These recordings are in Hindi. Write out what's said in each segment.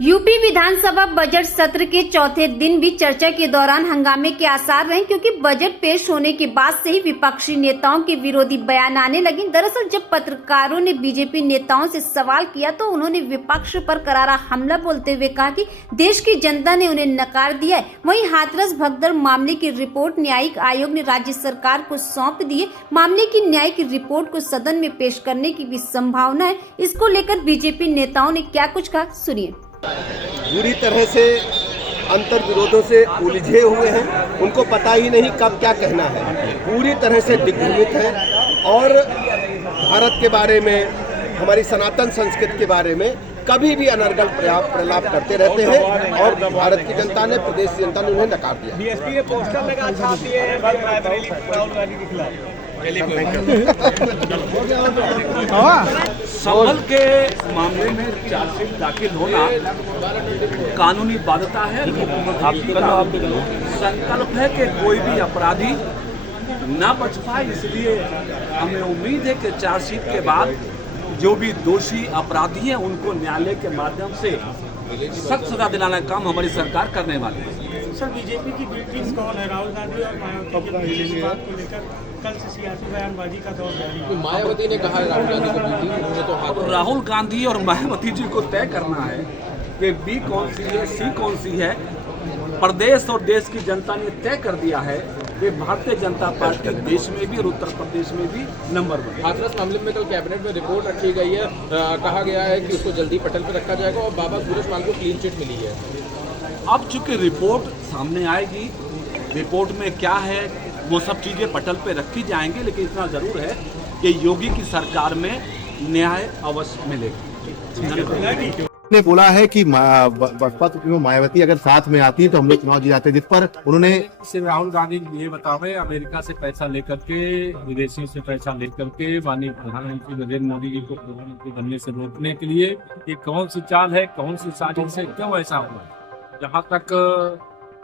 यूपी विधानसभा बजट सत्र के चौथे दिन भी चर्चा के दौरान हंगामे के आसार रहे, क्योंकि बजट पेश होने के बाद से ही विपक्षी नेताओं के विरोधी बयान आने लगे। दरअसल जब पत्रकारों ने बीजेपी नेताओं से सवाल किया तो उन्होंने विपक्ष पर करारा हमला बोलते हुए कहा कि देश की जनता ने उन्हें नकार दिया है। वहीं हाथरस भगदड़ मामले की रिपोर्ट न्यायिक आयोग ने राज्य सरकार को सौंप दी है। मामले की न्यायिक रिपोर्ट को सदन में पेश करने की भी संभावना है। इसको लेकर बीजेपी नेताओं ने क्या कुछ कहा, सुनिए। पूरी तरह से अंतर विरोधों से उलझे हुए हैं, उनको पता ही नहीं कब क्या कहना है, पूरी तरह से दिग्भ्रमित हैं और भारत के बारे में, हमारी सनातन संस्कृति के बारे में कभी भी अनर्गल प्रलाप करते रहते हैं और भारत की जनता ने, प्रदेश की जनता ने उन्हें नकार दिया। बीएसपी ने पोस्टर लगा छाप दिए हैं राहुल गांधी के खिलाफ। संभल के मामले में चार्जशीट दाखिल होना कानूनी बाध्यता है। संकल्प है कि कोई भी अपराधी ना बच पाए, इसलिए हमें उम्मीद है कि चार्जशीट के बाद जो भी दोषी अपराधी हैं उनको न्यायालय के माध्यम से सख्त सजा दिलाने का काम हमारी सरकार करने वाली है। सर, बीजेपी की बी टीम कौन है? राहुल गांधी और मायावती की बात को लेकर कल से सियासी बयानबाजी का दौर जारी है। मायावती ने कहा है राहुल गांधी को बी टीम, उन्होंने तो हाथ। राहुल गांधी और मायावती जी को तय करना है कि बी कौन सी है, सी कौन सी है। प्रदेश और देश की जनता ने तय कर दिया है कि भारतीय जनता पार्टी देश में भी और उत्तर प्रदेश में भी नंबर 1 है। हाथरस मामले में कल कैबिनेट में रिपोर्ट रखी गई है, कहा गया है कि उसको जल्दी पटल पर रखा जाएगा और बाबा सूरजपाल को क्लीन चिट मिली है। अब चूंकि रिपोर्ट सामने आएगी, रिपोर्ट में क्या है वो सब चीज़ें पटल पे रखी जाएंगी, लेकिन इतना ज़रूर है कि योगी की सरकार में न्याय अवश्य मिलेगा। ने बोला है कि बसपा तो मायावती अगर साथ में आती है तो हम लोग चुनाव जीत जाते हैं, जिस पर उन्होंने सिर्फ राहुल गांधी ये बता रहे अमेरिका से पैसा लेकर के, विदेशियों से पैसा लेकर के माननीय प्रधानमंत्री नरेंद्र मोदी जी को प्रधानमंत्री बनने से रोकने के लिए ये कौन सी चाल है, कौन सी साजिश है, क्यों ऐसा हुआ? जहाँ तक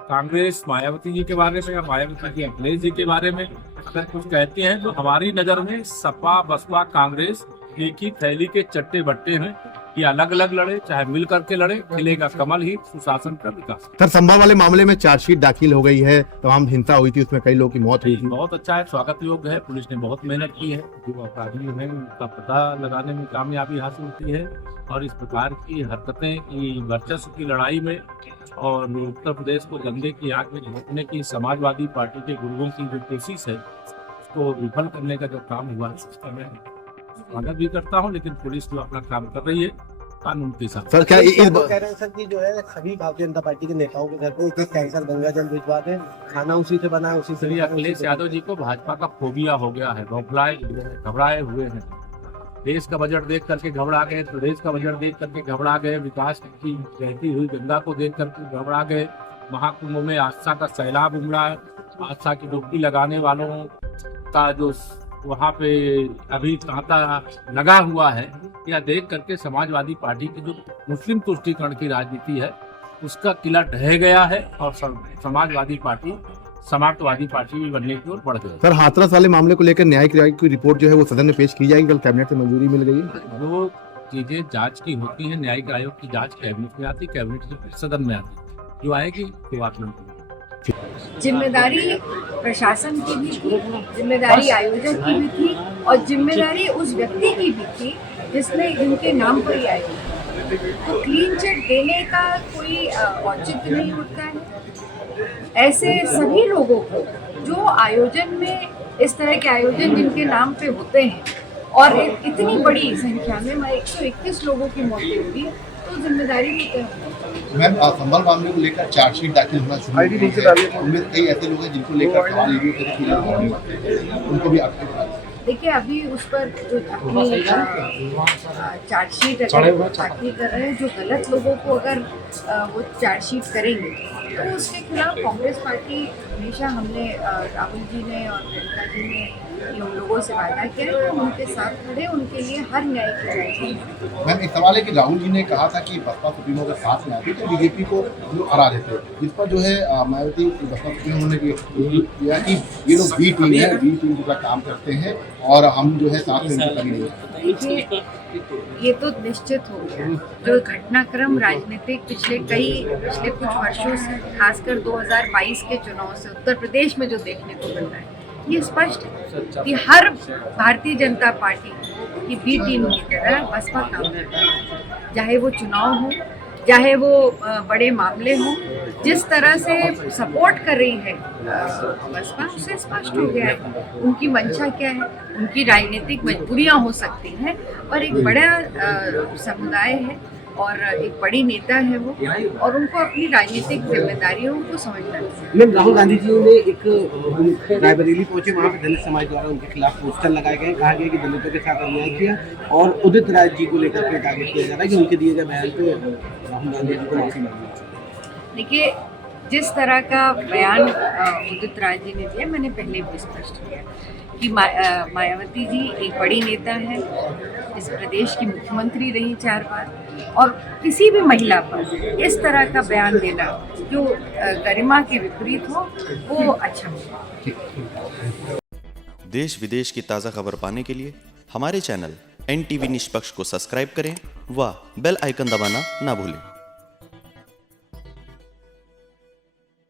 कांग्रेस मायावती जी के बारे में या मायावती जी अखिलेश जी के बारे में अगर कुछ कहते हैं तो हमारी नजर में सपा बसपा कांग्रेस एक ही थैली के चट्टे बट्टे हैं। ये अलग अलग लड़े चाहे मिल करके लड़े, खिलेगा कमल ही सुशासन का विकास। सर, संभल वाले मामले में चार्जशीट दाखिल हो गई है, तमाम हिंसा हुई थी, उसमें कई लोगों की मौत हुई थी। बहुत अच्छा है, स्वागत योग्य है। पुलिस ने बहुत मेहनत की है, जो अपराधी हैं उनका पता लगाने में कामयाबी हासिल की है और इस प्रकार की हरकतें की वर्चस्व की लड़ाई में और उत्तर प्रदेश को गंदे की आग में झोंकने की समाजवादी पार्टी के गुरुओं की जो कोशिश है उसको विफल करने का जो काम हुआ है मैं स्वागत भी करता हूं, लेकिन पुलिस जो अपना काम कर रही है कानून के साथ। सर, क्या कह रहे हैं सर कि जो है सभी भारतीय जनता पार्टी के नेताओं के घर पे एक कैंसर गंगा जल भिजवा दें, खाना उसी से बना है, उसी से। अखिलेश यादव जी को भाजपा का फोबिया हो गया है, घबराए हुए हैं। देश का बजट देख करके घबरा गए, प्रदेश का बजट देख करके घबरा गए, विकास की बहती हुई गंगा को देख करके घबरा गए। महाकुंभ में आस्था का सैलाब उमड़ा, आस्था की डुबकी लगाने वालों का जो वहाँ पे अभी तांता लगा हुआ है, या देख करके समाजवादी पार्टी की जो मुस्लिम तुष्टीकरण की राजनीति है उसका किला ढह गया है और समाजवादी पार्टी समाजवादी पार्टी भी बनने की ओर बढ़ गई। सर, हाथरस वाले मामले को लेकर न्यायिक आयोग की रिपोर्ट जो है वो सदन में पेश की जाएगी, कल कैबिनेट से मंजूरी मिल गई है। जो चीजें जांच की होती है, न्यायिक आयोग की जांच कैबिनेट में आती, कैबिनेट से सदन में आती, जो आएगी तो आप लोग। जिम्मेदारी प्रशासन की भी थी, जिम्मेदारी आयोजक की भी थी और जिम्मेदारी उस व्यक्ति की भी थी जिसने इनके नाम पर ही आएगी। तो क्लीन चिट देने का कोई औचित्य नहीं होता है। ऐसे सभी लोगों को जो आयोजन में, इस तरह के आयोजन जिनके नाम पे होते हैं और इतनी बड़ी संख्या में 121 लोगों की मौतें हुई, तो जिम्मेदारी भी तय होती है। मैम, संभल मामले को लेकर चार्जशीट दाखिल होना शुरू हो गई है, उनमें कई ऐसे लोग हैं जिनको लेकर सवाल ये भी उनको भी आपको देखिए, अभी उस पर जो अपनी चार्जशीट अगर दाखिल कर रहे हैं, जो गलत लोगों को अगर वो चार्जशीट करेंगे तो उसके खिलाफ कांग्रेस पार्टी हमेशा, हमने राहुल जी ने और प्रियंका जी ने ये उन लोगों से वादा किया है, हम उनके साथ खड़े, उनके लिए हर न्याय की जाएगी। मैम एक सवाल है कि राहुल जी ने कहा था कि बसपा सुप्रीमो के साथ में आते तो बीजेपी को जो हरा देते, इस पर जो है मायावती बसपा सुप्रीमो ने किया कि ये लोग बी टीम है, बी टीम के साथ काम करते हैं और हम जो है साथ में उनको कभी नहीं है। देखिए, ये तो निश्चित हो गया जो घटनाक्रम राजनीतिक पिछले कुछ वर्षों से, खासकर 2022 के चुनाव से उत्तर प्रदेश में जो देखने को मिल रहा है, ये स्पष्ट है कि हर भारतीय जनता पार्टी की बी टीम की तरह बसपा काम कर रही है। चाहे वो चुनाव हो, चाहे वो बड़े मामले हों, जिस तरह से सपोर्ट कर रही है बसपा, उससे स्पष्ट हो गया है उनकी मंशा क्या है। उनकी राजनीतिक मजबूरियां हो सकती हैं, और एक बड़ा समुदाय है और एक बड़ी नेता है वो, और उनको अपनी राजनीतिक जिम्मेदारियों को समझना चाहिए। मैम राहुल गांधी जी ने एक रायबरेली पहुंचे, वहाँ पे दलित समाज द्वारा उनके खिलाफ पोस्टर लगाए गए, कहा गया कि दलितों के साथ अन्याय किया, और उदित राय जी को लेकर के टारगेट किया जा रहा है कि उनके दिए गए बयान पे राहुल गांधी जी को माफी मांगी। देखिए, जिस तरह का बयान उदित राय जी ने दिया, मैंने पहले भी स्पष्ट किया कि मायावती जी एक बड़ी नेता है, इस प्रदेश की मुख्यमंत्री रही 4 बार, और किसी भी महिला पर इस तरह का बयान देना जो गरिमा के विपरीत हो, वो अच्छा हो। देश विदेश की ताज़ा खबर पाने के लिए हमारे चैनल NTV निष्पक्ष को सब्सक्राइब करें व बेल आइकन दबाना ना भूलें।